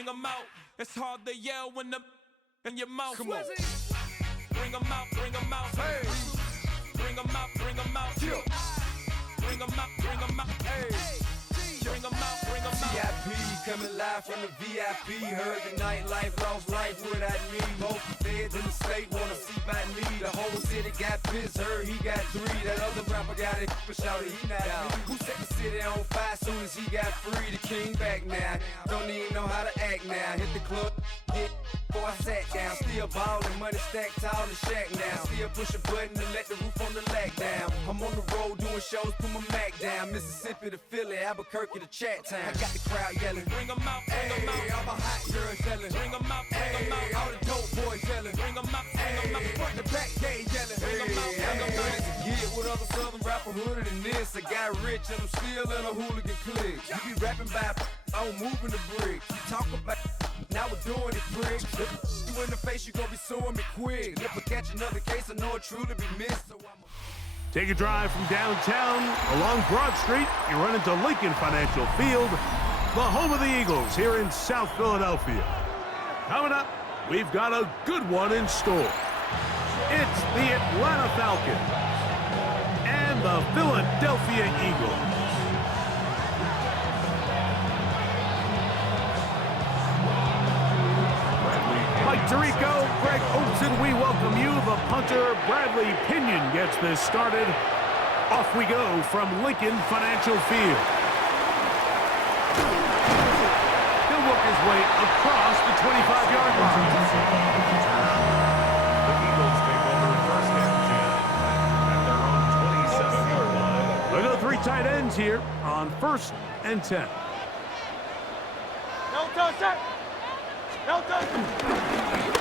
bring them out. It's hard to yell when the in your mouth. Come on. Bring them out, bring them out. Hey. Bring them out, bring them out. Yeah. Bring them out, bring them out. Hey. Bring them out, bring them out. VIP coming live from the VIP. Heard the nightlife, lost life without me. Most feds in the state wanna see by me. The whole city got pissed, heard he got 3. That other rapper got it, but shouted he not out. Who set the city on fire soon as he got free? The king back now. Don't even know how to act now. Hit the club, hit before I sat down. Still ballin', money stacked tall in the shack now. Still push a button to let the roof on the lag down. I'm on the road doing shows, put my Mac down. Mississippi to Philly, Albuquerque to Chat Town. I got the crowd yelling, bring them out, bring them out. All my hot girls yelling, bring them out, bring them out. All the dope boys yelling, bring them out, bring them out. Front the back gate yelling, bring them out, bring them out. To get with other southern rapper hooded than this. I got rich and I'm still in a hooligan clique. You be rapping by, I'm moving the bricks. You talk about, now we're doing it quick. You in the face, you gon' be suing me quick. If I catch another case, I know it truly be missed. So Take a drive from downtown along Broad Street. You run into Lincoln Financial Field, the home of the Eagles here in South Philadelphia. Coming up, we've got a good one in store. It's the Atlanta Falcons and the Philadelphia Eagles. Mike Tirico, Greg Olson, we welcome you. The punter, Bradley Pinion, gets this started. Off we go from Lincoln Financial Field. He'll work his way across the 25-yard line. The Eagles take over first and 10 at their own 27-yard line. We'll go 3 tight ends here on first and 10.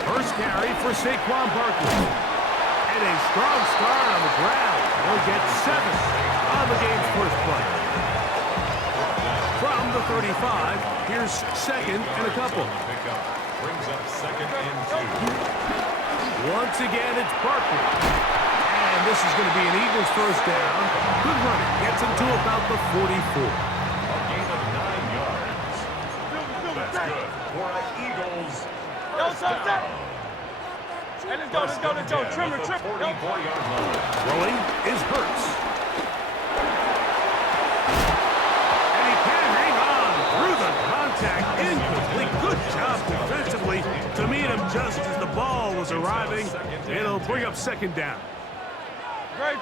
First carry for Saquon Barkley. And a strong start on the ground. He'll get 7 on the game's first play. From the 35, here's second and a couple. Brings up second and 2. Once again, it's Barkley. And this is going to be an Eagles first down. Good running. Gets him to about the 44. A gain of 9 yards. That's good for an Eagles first down. Hey, let's go. Trimmer. 44-yard line. Throwing is Hurts. And he can hang on through the contact. Incomplete. Good job defensively to meet him just as the ball was arriving. It'll bring up second down. Great.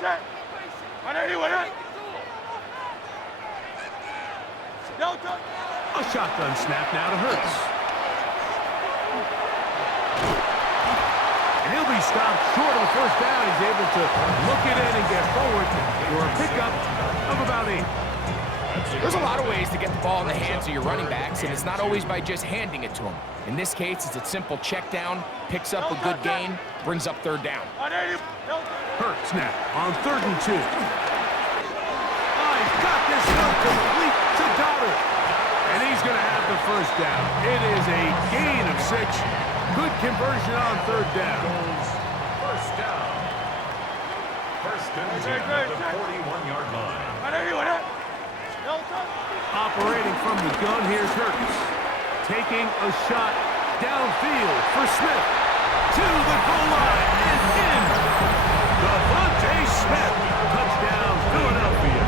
Set. A shotgun snap now to Hurts. And he'll be stopped short of the first down. He's able to look it in and get forward for a pickup of about 8. There's a lot of ways to get the ball in the hands of your running backs, and it's not always by just handing it to them. In this case, it's a simple check down, picks up a good gain, brings up third down. Hurts now on 3rd and 2. He's got this one complete to Goddard. And he's going to have the first down. It is a gain of 6. Good conversion on 3rd down. First down. First and 10 at the 41-yard line. Operating from the gun, here's Hurts. Taking a shot downfield for Smith. To the goal line and in. Devontae Smith. Touchdown, Philadelphia.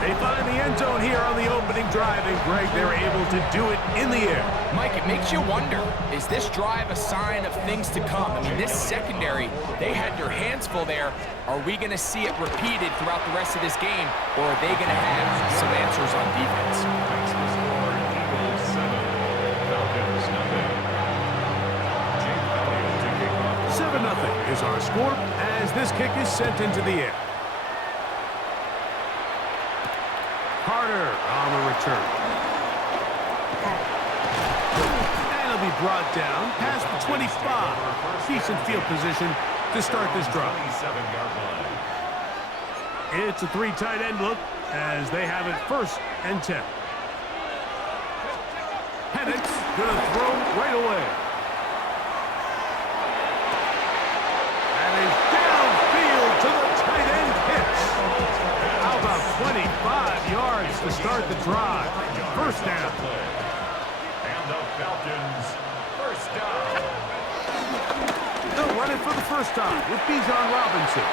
They find the end zone here on the opening drive, and Greg, they're able to do it in the air. Mike, it makes you wonder, is this drive a sign of things to come? I mean, this secondary, they had their hands full there. Are we going to see it repeated throughout the rest of this game, or are they going to have some answers on defense? Makes the score Eagles 7, Falcons nothing. Jake Elliott to kick off. 7-0 is our score as this kick is sent into the air. Carter on the return. And he'll be brought down past the 25. Decent field position to start this drive. 27-yard line. It's a 3 tight end look as they have it first and 10. Penix gonna throw right away. And is downfield to the tight end pitch. How about 25 yards to start the drive? first down. And the Falcons, first down. They'll run it for the first time with Bijan Robinson.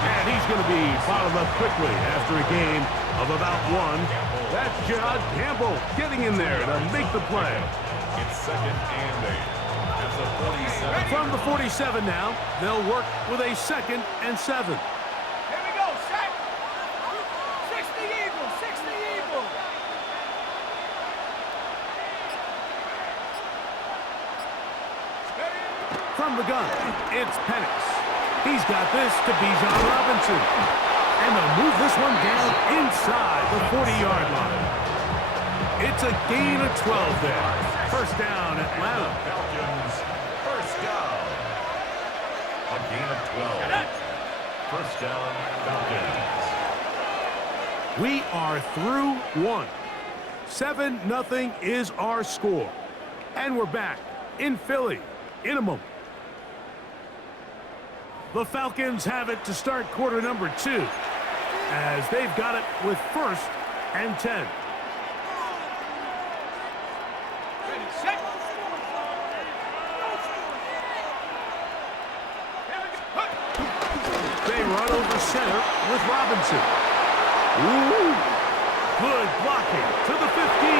And he's going to be bottled up quickly after a game of about one. That's John Campbell getting in there to make the play. It's 2nd and 8. That's a 47. From the 47 now, they'll work with a 2nd and 7. Here we go, set. 60 Eagles, 60 Eagles. From the gun, it's Penix. He's got this to Bijan Robinson. And they'll move this one down inside the 40-yard line. It's a gain of 12 there. First down, Atlanta. Falcons, first down. A gain of 12. First down, Falcons. We are through one. 7-0 is our score. And we're back in Philly in a moment. The Falcons have it to start quarter number 2, as they've got it with 1st and 10. Ready, set. They run over center with Robinson. Ooh, good blocking to the 15.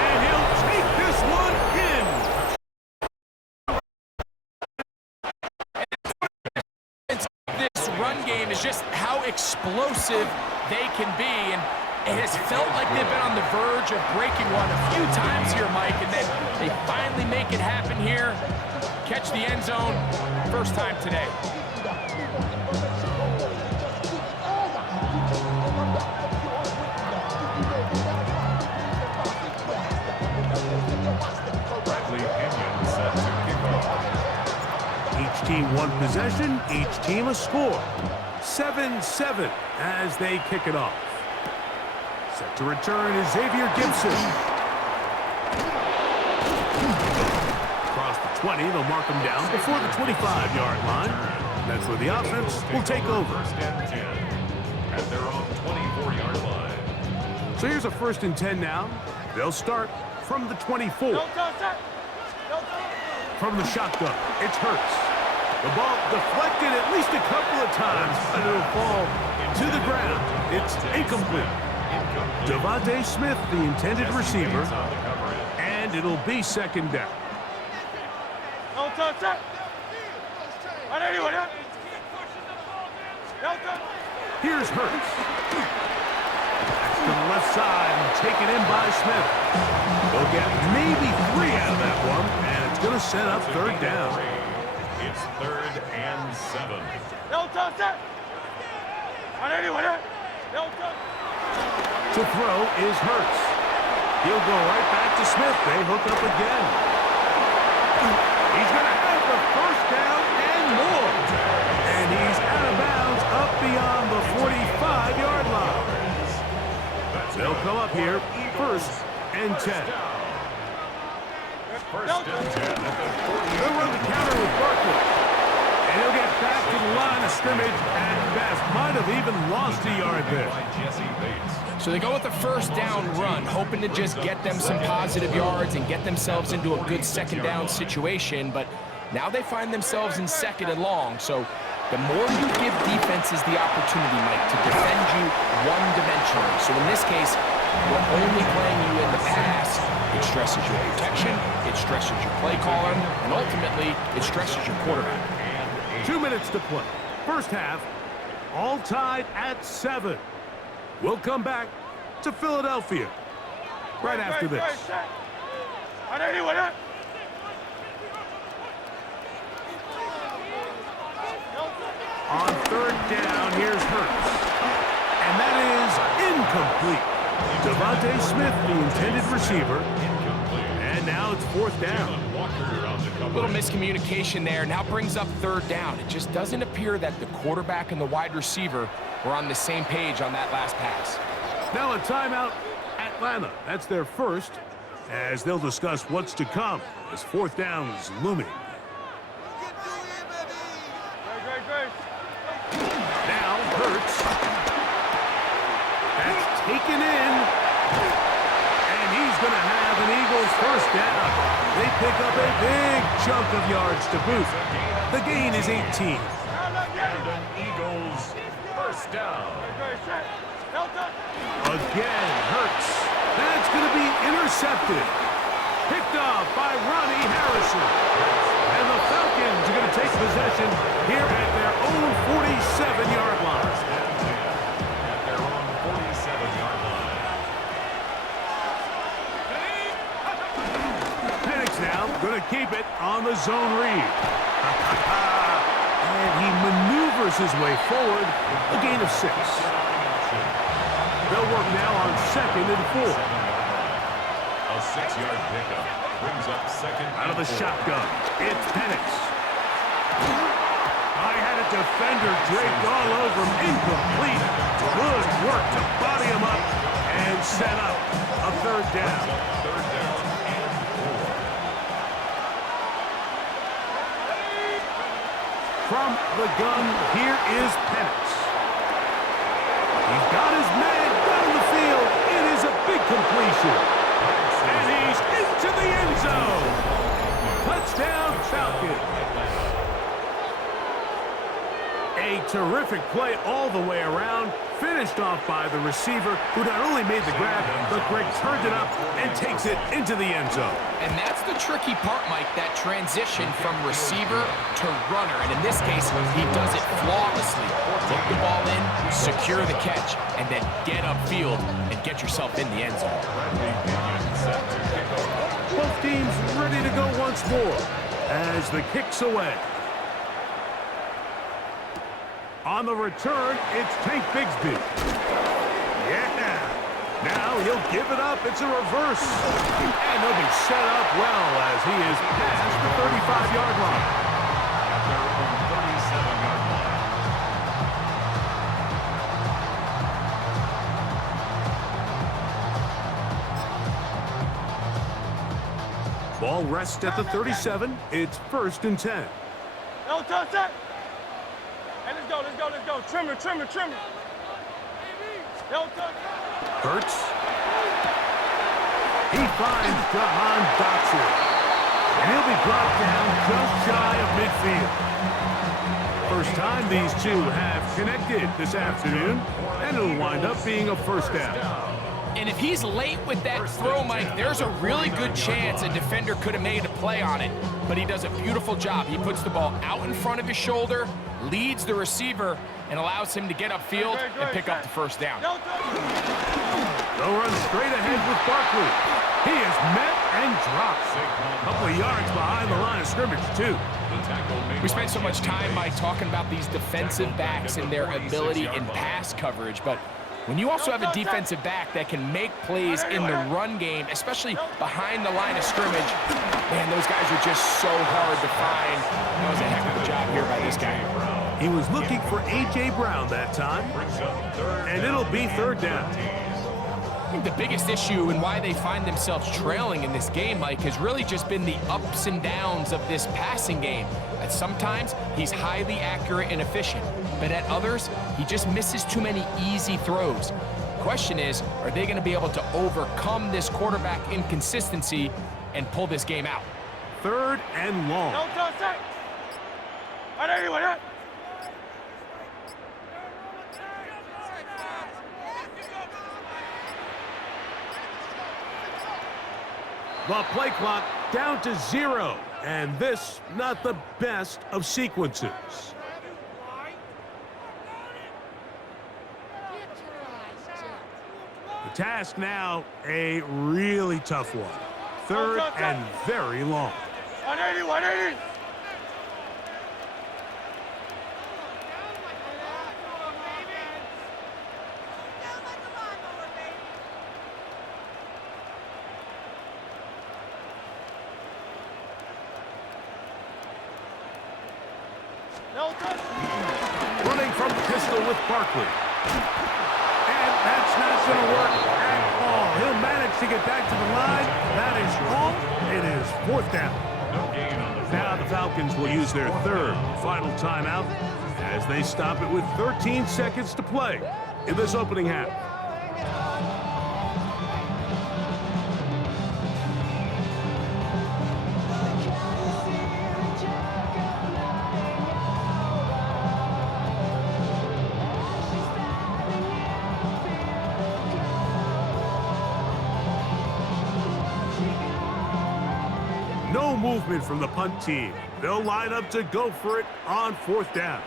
And he'll take this one in. This run game is just how explosive they can be, and it has felt like they've been on the verge of breaking one a few times here, Mike, and then they finally make it happen here. Catch the end zone, first time today. Bradley Pinion set to kick off. Each team one possession, each team a score. 7-7 as they kick it off. Set to return is Xavier Gibson. Across the 20, they'll mark him down before the 25-yard line. That's where the offense will take over. First and 10 at their own 24-yard line. So here's a 1st and 10 now. They'll start from the 24. Don't touch that. Don't touch. From the shotgun, it's Hurts. The ball deflected at least a couple of times, but it'll fall to the ground. It's incomplete. Devontae Smith, the intended receiver, and it'll be 2nd down. Don't touch that. On anyone, yeah? Don't touch. Here's Hurts. That's to the left side and taken in by Smith. They'll get maybe 3 out of that one, and it's going to set up 3rd down. It's 3rd and 7. Don't touch that. On anyone, yeah? Don't touch. To throw is Hurts. He'll go right back to Smith. They hook up again. He's going to have the 1st down and more. And he's out of bounds up beyond the 45-yard line. They'll come up here 1st and 10. First and 10 at the 40. They'll run the counter with Barkley. And he'll get back to the line of scrimmage at best. Might have even lost a yard there. By Jesse Bates. So they go with a 1st down run, hoping to just get them some positive yards and get themselves into a good 2nd down situation, but now they find themselves in 2nd and long. So the more you give defenses the opportunity, Mike, to defend you one-dimensionally. So in this case, we're only playing you in the pass. It stresses your protection, it stresses your play caller, and ultimately, it stresses your quarterback. 2 minutes to play. First half, all tied at 7. We'll come back to Philadelphia right after this. On anyone, yeah? On 3rd down, here's Hurts. And that is incomplete. Devontae Smith, the intended receiver. And now it's 4th down. A little miscommunication there. Now brings up 3rd down. It just doesn't appear that the quarterback and the wide receiver were on the same page on that last pass. Now a timeout, Atlanta. That's their 1st, as they'll discuss what's to come as 4th down is looming. Great. Now Hurts. That's taken in. first down. They pick up a big chunk of yards to boot. The gain is 18. Madden Eagles, first down. Again, Hurts. That's going to be intercepted. Picked off by Ronnie Harrison. And the Falcons are going to take possession here at their own 47-yard line. At their own 47-yard line. Penix now going to keep it on the zone read. And he maneuvers his way forward. A gain of 6. They'll work now on 2nd and 4. A 6-yard pickup brings up 2nd Out of the and 4. shotgun, it's Penix. I had a defender draped all over him, incomplete. Good work to body him up and set up a 3rd down. 3rd down and 4. From the gun, here is Penix. He's got his man down the field. It is a big completion. And he's into the end zone. Touchdown, Falcons. A terrific play all the way around. Finished off by the receiver, who not only made the grab, but Greg turned it up and takes it into the end zone. And that's the tricky part, Mike, that transition from receiver to runner. And in this case, he does it flawlessly. Look the ball in, secure the catch, and then get upfield and get yourself in the end zone. Both teams ready to go once more as the kick's away. On the return, it's Tank Bigsby. Yeah. Now he'll give it up. It's a reverse. And he'll be set up well as he is past the 35-yard line. At their own 37-yard line. Ball rests at the 37. It's 1st and 10. No, touch that. Hey, let's go. Trimmer. No, touch. Hurts. He finds Jahan Dotson. And he'll be brought down just shy of midfield. First time these two have connected this afternoon, and it'll wind up being a 1st down. And if he's late with that throw, Mike, there's a really good chance a defender could have made a play on it. But he does a beautiful job. He puts the ball out in front of his shoulder, leads the receiver, and allows him to get upfield and pick up the 1st down. They'll run straight ahead with Barkley. He is met and dropped. A couple of yards behind the line of scrimmage, too. We spent so much time, Mike, talking about these defensive backs and their ability in pass coverage, but when you also have a defensive back that can make plays in the run game, especially behind the line of scrimmage, man, those guys are just so hard to find. That was a heck of a job here by this guy. He was looking for A.J. Brown that time, and it'll be 3rd down. I think the biggest issue and why they find themselves trailing in this game, Mike, has really just been the ups and downs of this passing game. At sometimes, he's highly accurate and efficient, but at others, he just misses too many easy throws. Question is, are they going to be able to overcome this quarterback inconsistency and pull this game out? 3rd and long. No, touch that. The play clock down to 0, and this not the best of sequences. The task now, a really tough one. 3rd and very long. 180. Running from the pistol with Barkley. And that's not going to work at all. He'll manage to get back to the line. That is wrong. It is 4th down. Now the Falcons will use their 3rd final timeout as they stop it with 13 seconds to play in this opening half. No movement from the punt team. They'll line up to go for it on 4th down.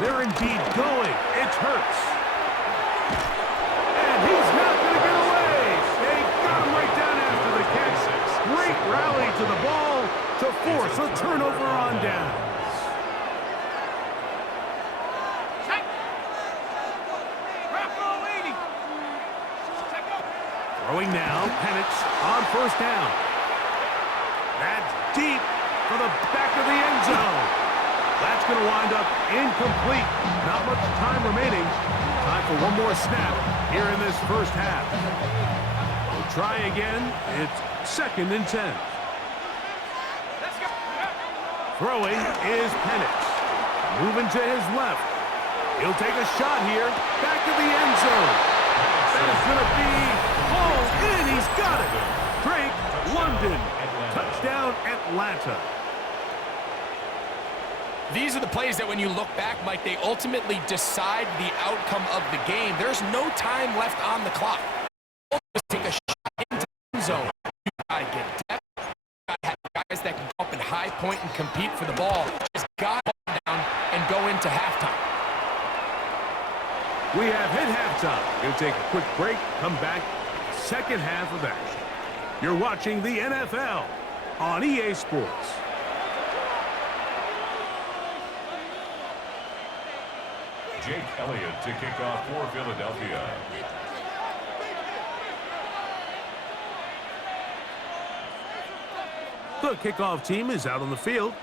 They're indeed going. It's Hurts. And he's not going to get away. They got him right down after the catch. Great rally to the ball to force a turnover on downs. Throwing now, Penix on 1st down. That's deep for the back of the end zone. That's going to wind up incomplete. Not much time remaining. Time for one more snap here in this first half. We'll try again. It's 2nd and 10. Throwing is Penix. Moving to his left. He'll take a shot here. Back of the end zone. That is going to be hauled in. He's got it. Drake London. Touchdown Atlanta. These are the plays that when you look back, Mike, they ultimately decide the outcome of the game. There's no time left on the clock. Take a shot into the end zone. You've got to get depth. You've got to have guys that can go up and high point and compete for the ball. Just got to go down and go into halftime. We have hit halftime. We'll take a quick break, come back, 2nd half of action. You're watching the NFL on EA Sports. Jake Elliott to kick off for Philadelphia. The kickoff team is out on the field,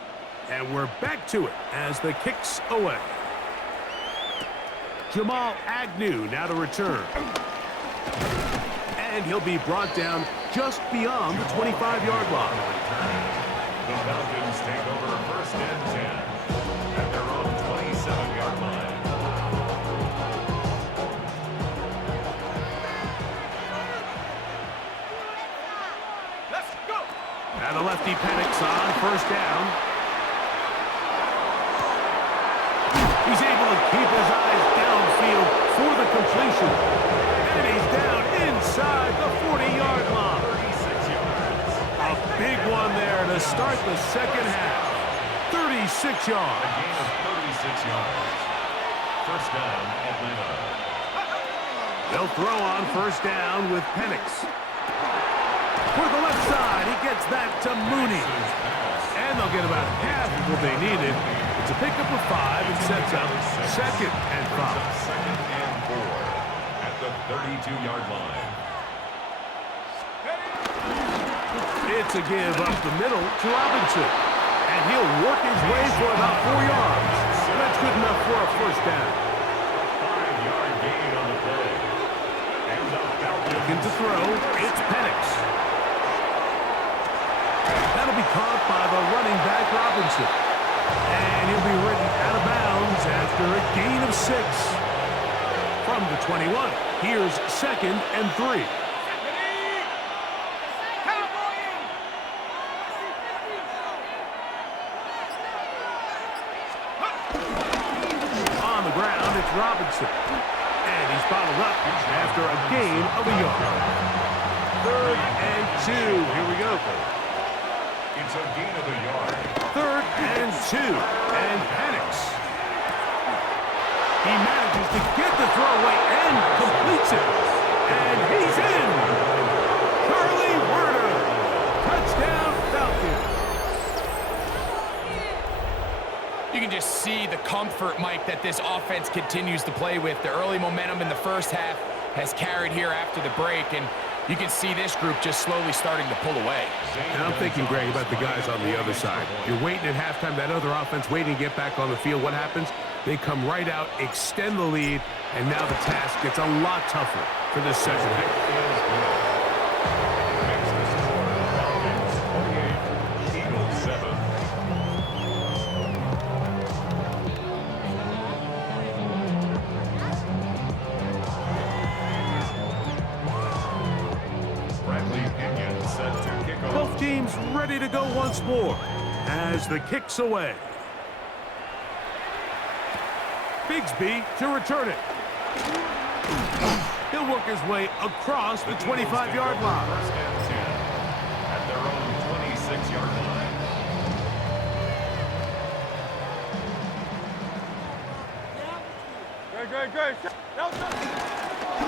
and we're back to it as the kick's away. Jamal Agnew now to return. And he'll be brought down just beyond the 25-yard line. The Falcons take over 1st and 10 at their own 27-yard line. Let's go. Now the lefty Penix on 1st down. He's able to keep his eyes downfield for the completion. And he's down inside the 40-yard line. 36 yards. A big one there to start the 2nd half. 36 yards. A gain of 36 yards. 1st down, Atlanta. They'll throw on 1st down with Penix. For the left side, he gets that to Mooney. And they'll get about half of what they needed. It's a pickup of 5 and sets up 2nd and 5. 2nd and 4 at the 32-yard line. It's a give up the middle to Robinson. And he'll work his way for about 4 yards. That's good enough for a 1st down. 5-yard gain on the play. And the Falcons Looking to throw, it's Penix. That'll be caught by the running back Robinson. And he'll be ridden out of bounds after a gain of 6. From the 21, here's 2nd and 3. On the ground, it's Robinson. And he's bottled up after a gain of a yard. 3rd and 2. Here we go. It's a gain of a yard. 3rd and 2. And Penix. He manages to get the throwaway and completes it. And he's in. Charlie Werner. Touchdown Falcons. You can just see the comfort, Mike, that this offense continues to play with. The early momentum in the 1st half has carried here after the break, and you can see this group just slowly starting to pull away. And I'm thinking, Greg, about the guys on the other side. You're waiting at halftime, that other offense waiting to get back on the field. What happens? They come right out, extend the lead, and now the task gets a lot tougher for this second half. Eagles 7. Set to kick off. Both teams ready to go once more as the kick's away. Bigsby to return it. He'll work his way across the 25-yard line. 1st and 10 6-yard line. Good.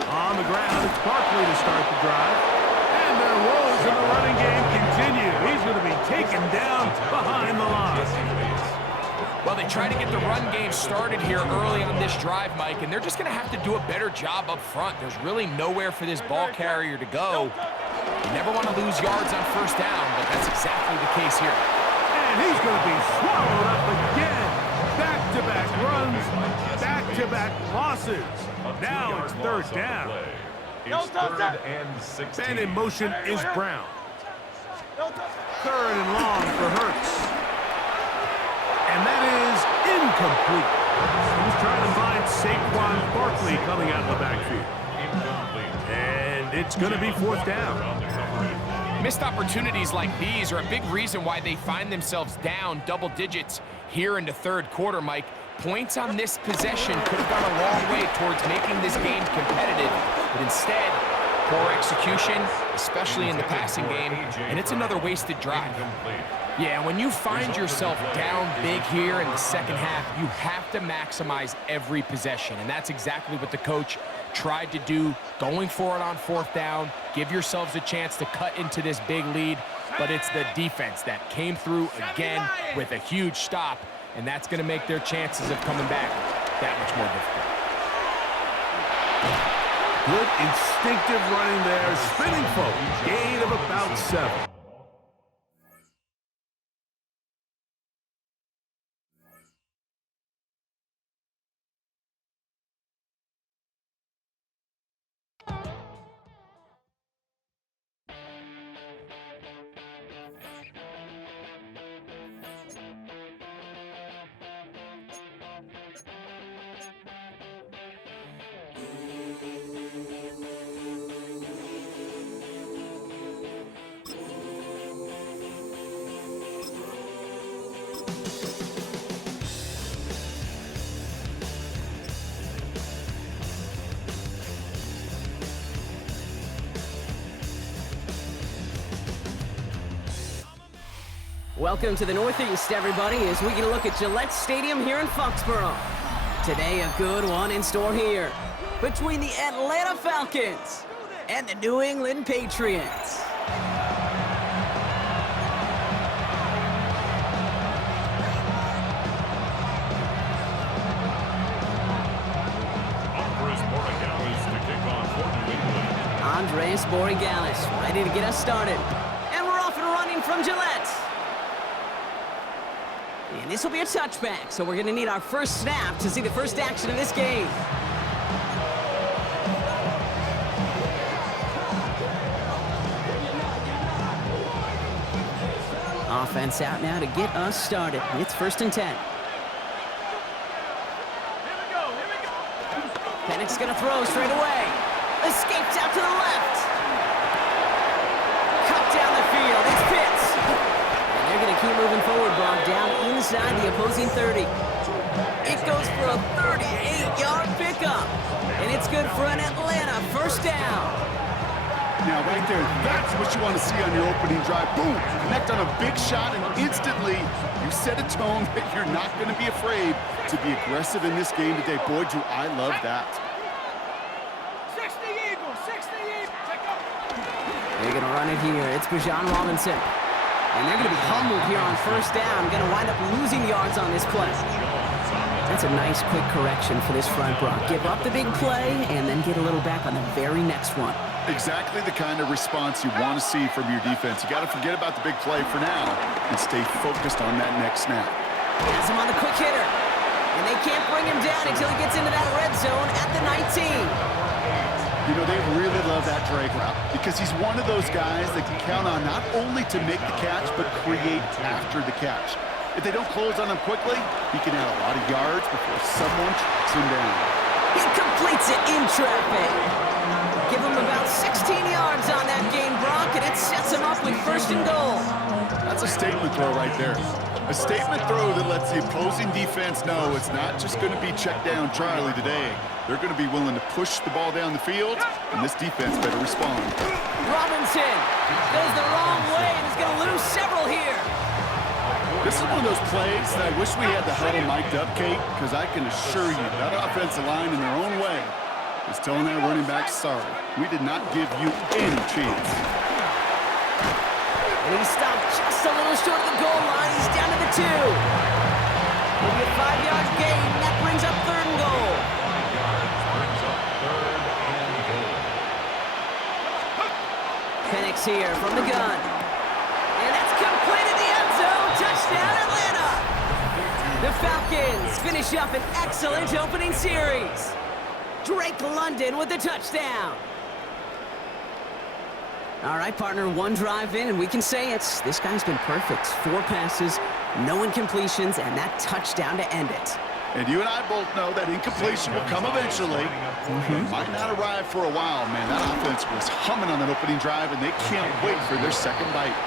On the ground, it's Barkley to start the drive. And their woes in the running game continue. He's going to be taken down behind the line. Well, they try to get the run game started here early on this drive, Mike, and they're just going to have to do a better job up front. There's really nowhere for this ball carrier to go. You never want to lose yards on first down, but that's exactly the case here. And he's going to be swallowed up again. Back-to-back runs, back-to-back losses. Now it's third down. It's 3rd and 16. And in motion is Brown. 3rd and long for Hurts. And that is incomplete. He's trying to find Saquon Barkley coming out of the backfield. And it's going to be 4th down. Missed opportunities like these are a big reason why they find themselves down double digits here in the 3rd quarter, Mike. Points on this possession could have gone a long way towards making this game competitive, but instead, poor execution, especially in the passing game, and it's another wasted drive. Yeah, when you find yourself down big here in the second half, you have to maximize every possession, and that's exactly what the coach tried to do, going for it on 4th down, give yourselves a chance to cut into this big lead, but it's the defense that came through again with a huge stop, and that's going to make their chances of coming back that much more difficult. Good instinctive running there, spinning forward, gain of about 7. Welcome to the Northeast, everybody, as we get a look at Gillette Stadium here in Foxborough. Today, a good one in store here between the Atlanta Falcons and the New England Patriots. Andres Borregales ready to get us started. And we're off and running from Gillette. And this will be a touchback, so we're going to need our first snap to see the first action of this game. Offense out now to get us started. It's 1st and 10. Pennick's going to throw straight away. Escapes out to the left. Cut down the field. It's Pitts. And they're going to keep moving forward, Brock, down inside the opposing 30. It goes for a 38-yard pickup. And it's good for an Atlanta first down. Now, right there, that's what you want to see on your opening drive. Boom! Connect on a big shot, and instantly you set a tone that you're not going to be afraid to be aggressive in this game today. Boy, do I love that. 60 Eagles, 60 Eagles. They're going to run it here. It's Bijan Robinson. And they're going to be humbled here on first down. Going to wind up losing yards on this play. That's a nice, quick correction for this front, Brock. Give up the big play and then get a little back on the very next one. Exactly the kind of response you want to see from your defense. You got to forget about the big play for now and stay focused on that next snap. Has him on the quick hitter. And they can't bring him down until he gets into that red zone at the 19. You know, they really love that drag route because he's one of those guys that can count on not only to make the catch, but create after the catch. If they don't close on him quickly, he can add a lot of yards before someone tracks him down. He completes it in traffic. Give him about 16 yards on that game, Brock, and it sets him up with 1st and goal. That's a statement throw right there. A statement throw that lets the opposing defense know it's not just going to be check down Charlie today. They're going to be willing to push the ball down the field, and this defense better respond. Robinson Goes the wrong way and is going to lose several here. This is one of those plays that I wish we had the huddle mic'd up, Kate, because I can assure you that offensive line in their own way is telling that running back, sorry, we did not give you any chance. And he stopped just a little short of the goal line. He's down to the 2. Maybe a 5-yard gain. That brings up 3rd and goal. Penix here from the gun. And that's complete in the end zone. Touchdown, Atlanta. The Falcons finish up an excellent opening series. Drake London with the touchdown. All right, partner, 1 drive in, and we can say it's this guy's been perfect. 4 passes, no incompletions, and that touchdown to end it. And you and I both know that incompletion will come eventually. It might not arrive for a while, man. That offense was humming on that opening drive, and they can't wait for their second bite.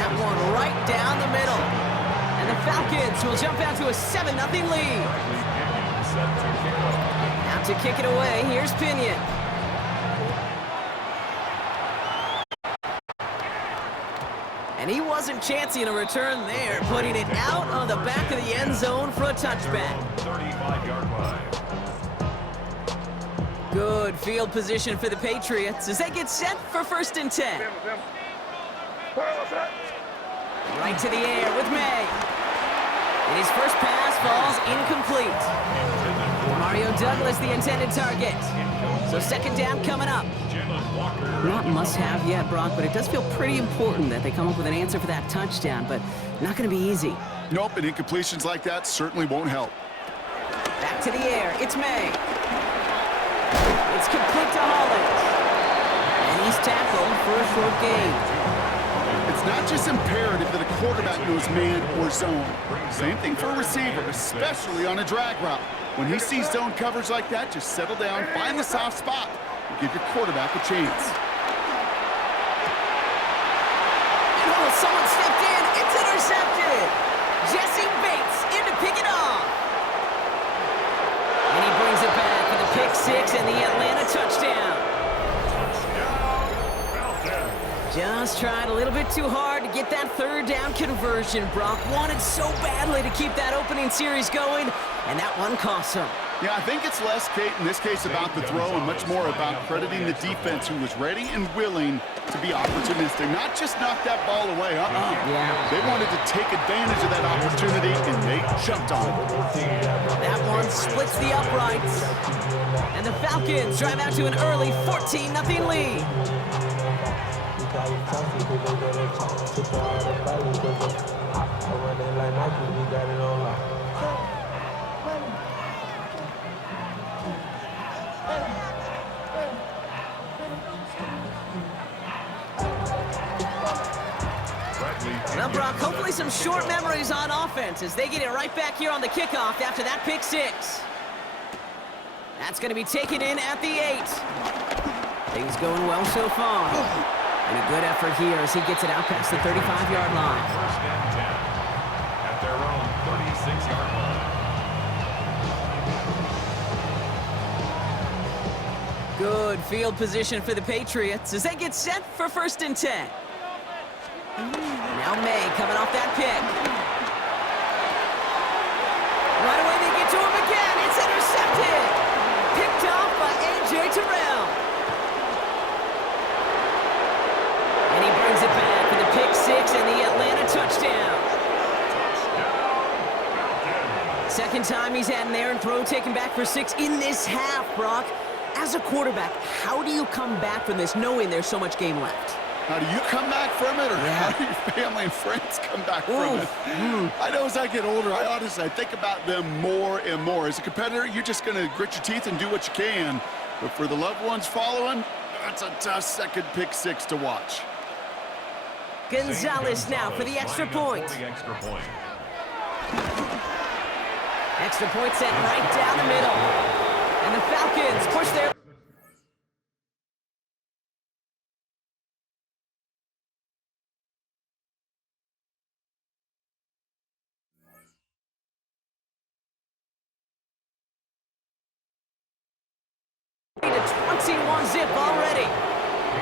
That one right down the middle. And the Falcons will jump out to a 7-0 lead. Now to kick it away, here's Pinion. And he wasn't chancing a return there, putting it out on the back of the end zone for a touchback. 35-yard line. Good field position for the Patriots as they get set for 1st and 10. Right to the air with May. And his first pass falls incomplete. Mario Douglas, the intended target. So 2nd down coming up. Not must-have yet, Brock, but it does feel pretty important that they come up with an answer for that touchdown, but not going to be easy. Nope, and incompletions like that certainly won't help. Back to the air, it's May. It's complete to Holland. And he's tackled for a short gain. It's not just imperative that a quarterback knows man or zone. Same thing for a receiver, especially on a drag route. When he sees zone coverage like that, just settle down, find the soft spot, and give your quarterback a chance. Oh, someone stepped in. It's intercepted. Jesse Bates in to pick it off. And he brings it back for the pick 6 and the Atlanta touchdown. Just tried a little bit too hard to get that 3rd down conversion. Brock wanted so badly to keep that opening series going, and that one cost him. Yeah, I think it's less, Kate, in this case about the throw and much more about crediting the defense who was ready and willing to be opportunistic. Not just knock that ball away. Yeah. They wanted to take advantage of that opportunity, and they jumped on it. That one splits the uprights. And the Falcons drive out to an early 14-0 lead. Well, Brock, hopefully some short memories on offense as they get it right back here on the kickoff after that pick 6. That's going to be taken in at the 8. Things going well so far. And a good effort here as he gets it out past the 35-yard line. 1st and 10 at their own 36-yard line. Good field position for the Patriots as they get set for 1st and 10. Now May coming off that pick. Right away they get to him again. It's intercepted. Picked off by A.J. Terrell. And he brings it back for the pick 6 and the Atlanta touchdown. 2nd time he's had an errant throw taken back for 6 in this half, Brock. As a quarterback, how do you come back from this knowing there's so much game left? How do you come back from it, or how do your family and friends come back from it? I know as I get older, I think about them more and more. As a competitor, you're just going to grit your teeth and do what you can. But for the loved ones following, that's a tough 2nd pick 6 to watch. Gonzalez now for the extra point. Extra point. Extra point set right down the middle. And the Falcons push their... to 21 zip already.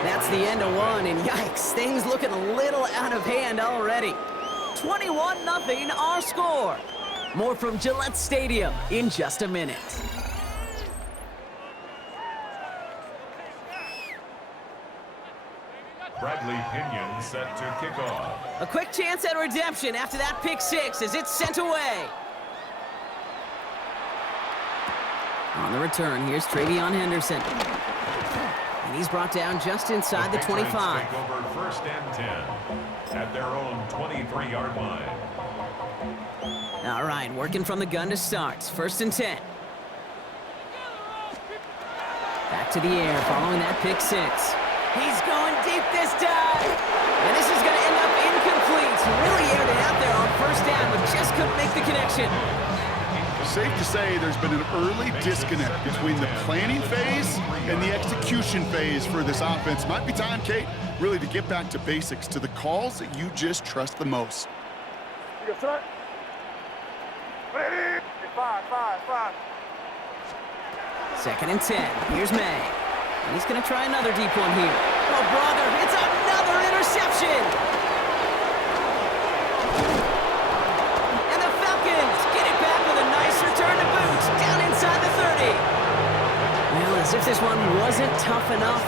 That's the end of one, and yikes, things looking a little out of hand already. 21-0 our score. More from Gillette Stadium in just a minute. Bradley Pinion set to kick off. A quick chance at redemption after that pick six as it's sent away. On the return, here's Travion Henderson. And he's brought down just inside the 25. Take over 1st and 10 at their own 23-yard line. All right, working from the gun to start. 1st and 10. Back to the air following that pick six. He's going deep this time. And this is going to end up incomplete. He really aired it out there on 1st down, but just couldn't make the connection. Safe to say there's been an early disconnect between the planning phase and the execution phase for this offense. Might be time, Kate, really to get back to basics, to the calls that you just trust the most. Ready? 5. 2nd and 10. Here's May. And he's going to try another deep one here. Oh, brother, it's another interception. And the Falcons get it back with a nice return to boot down inside the 30. Well, as if this one wasn't tough enough,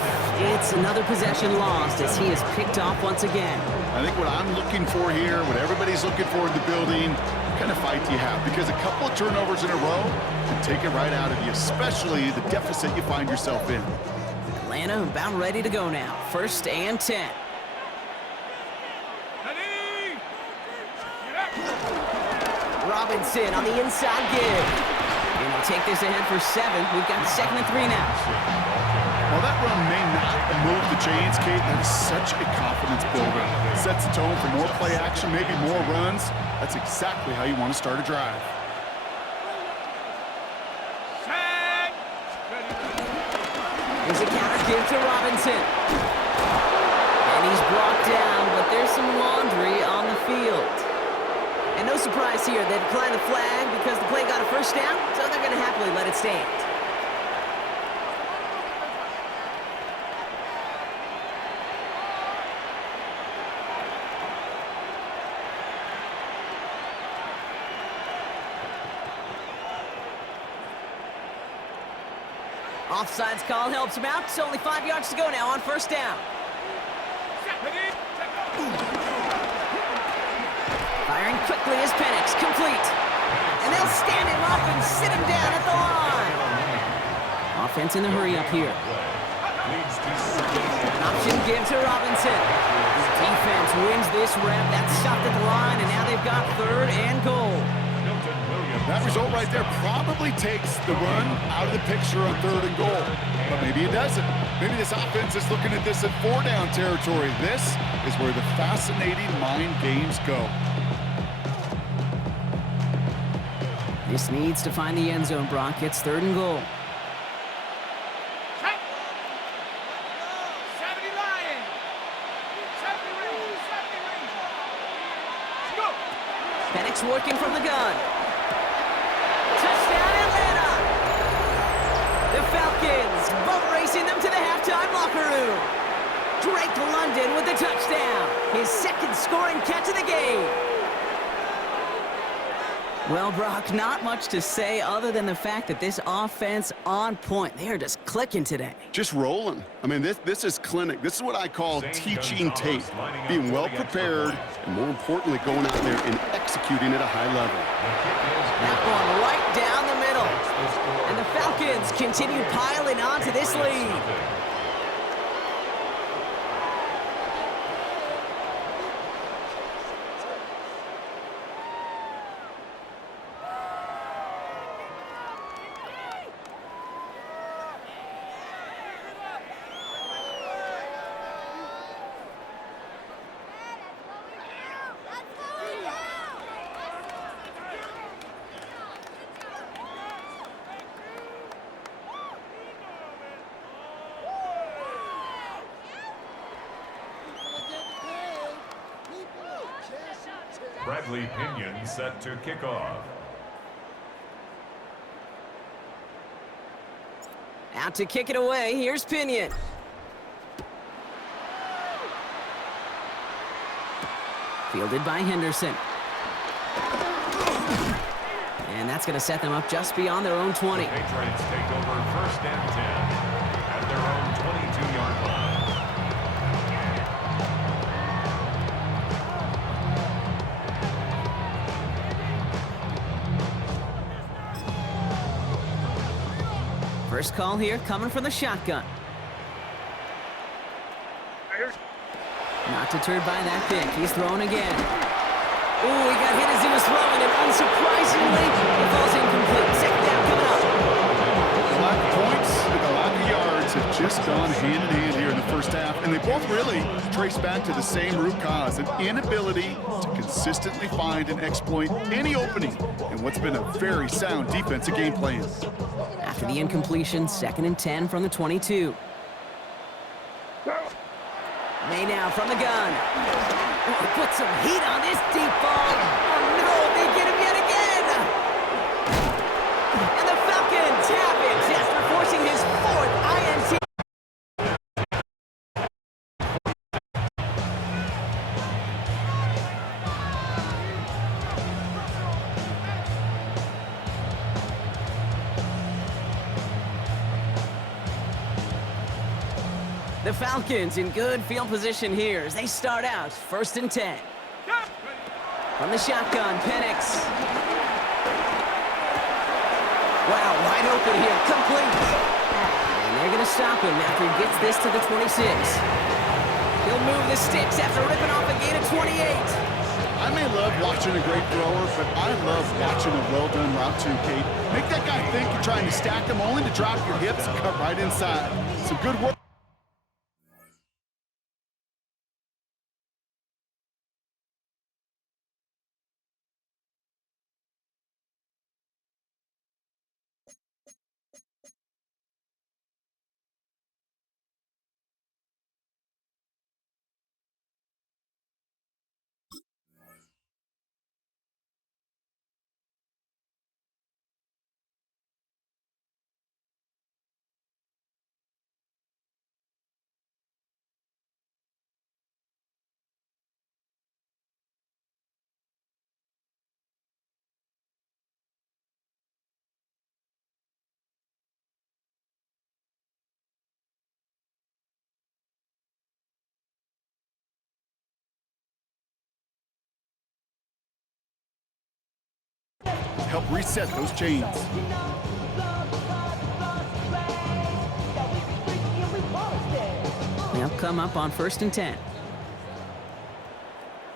it's another possession lost as he is picked off once again. I think what I'm looking for here, what everybody's looking for in the building, what kind of fight do you have? Because a couple of turnovers in a row can take it right out of you, especially the deficit you find yourself in. Atlanta about ready to go now. 1st and 10. Robinson on the inside give. And he'll take this ahead for 7. We've got 2nd and 3 now. While that run may not move the chains, Kate, that is such a confidence builder. It sets the tone for more play action, maybe more runs. That's exactly how you want to start a drive. Here's a counter give to Robinson. And he's brought down, but there's some laundry on the field. And no surprise here, they decline the flag because the play got a 1st down, so they're going to happily let it stand. Offsides call helps him out. It's only 5 yards to go now on 1st down. Firing quickly is Penix, complete. And they'll stand him up and sit him down at the line. Offense in the hurry up here. An option give to Robinson. His defense wins this rep. That's stopped at the line, and now they've got 3rd and goal. That result right there probably takes the run out of the picture on 3rd and goal. But maybe it doesn't. Maybe this offense is looking at this at 4-down territory. This is where the fascinating mind games go. This needs to find the end zone, Brock. It's 3rd and goal. 70 Lions. 70 Rangers. 70 Rangers. Let's go. Penix working from the gun. Touchdown, Atlanta! The Falcons boat racing them to the halftime locker room. Drake London with the touchdown. His 2nd scoring catch of the game. Well, Brock, not much to say other than the fact that this offense on point. They are just clicking today. Just rolling. I mean, this is clinic. This is what I call teaching tape. Being well prepared, and more importantly, going out there and executing at a high level. That one right down the middle. And the Falcons continue piling on to this lead. Bradley Pinion set to kick off. Out to kick it away, here's Pinion. Fielded by Henderson. And that's going to set them up just beyond their own 20. The Patriots take over 1st and 10 at their own 22-yard line. First call here coming from the shotgun. Not deterred by that pick. He's throwing again. Ooh, he got hit as he was throwing, and unsurprisingly, it falls incomplete. Second down coming up. The lack of points and the lack of yards have just gone hand in hand here in the first half, and they both really trace back to the same root cause, an inability to consistently find and exploit any opening in what's been a very sound defensive game plan. After the incompletion, 2nd and 10 from the 22. May now from the gun. Oh, put some heat on this deep ball. Oh no, they get him yet again. And the Falcons have it after forcing his 4th INT. The Falcons in good field position here as they start out 1st and 10. From the shotgun, Penix. Wow, wide open here, complete. And they're going to stop him after he gets this to the 26. He'll move the sticks after ripping off a gain of 28. I may love watching a great thrower, but I love watching a well-done route too, Kate. Make that guy think you're trying to stack him only to drop your hips and cut right inside. Some good work. Help reset those chains. They'll come up on 1st and 10.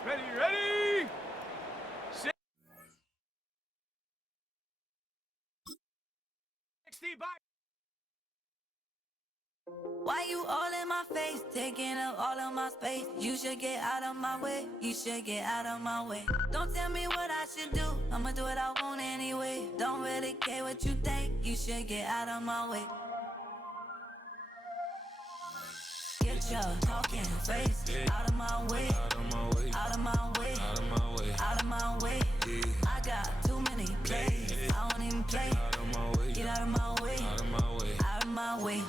Ready? 60 by. Why you all in my face, taking up all of my space? You should get out of my way, you should get out of my way. Don't tell me what I should do, I'ma do what I want anyway. Don't really care what you think, you should get out of my way. Get your talking face out of my way, out of my way, out of my way, out of my way, out of my way. I got too many plays, I don't even play. Get out of my way, out of my way, out of my way.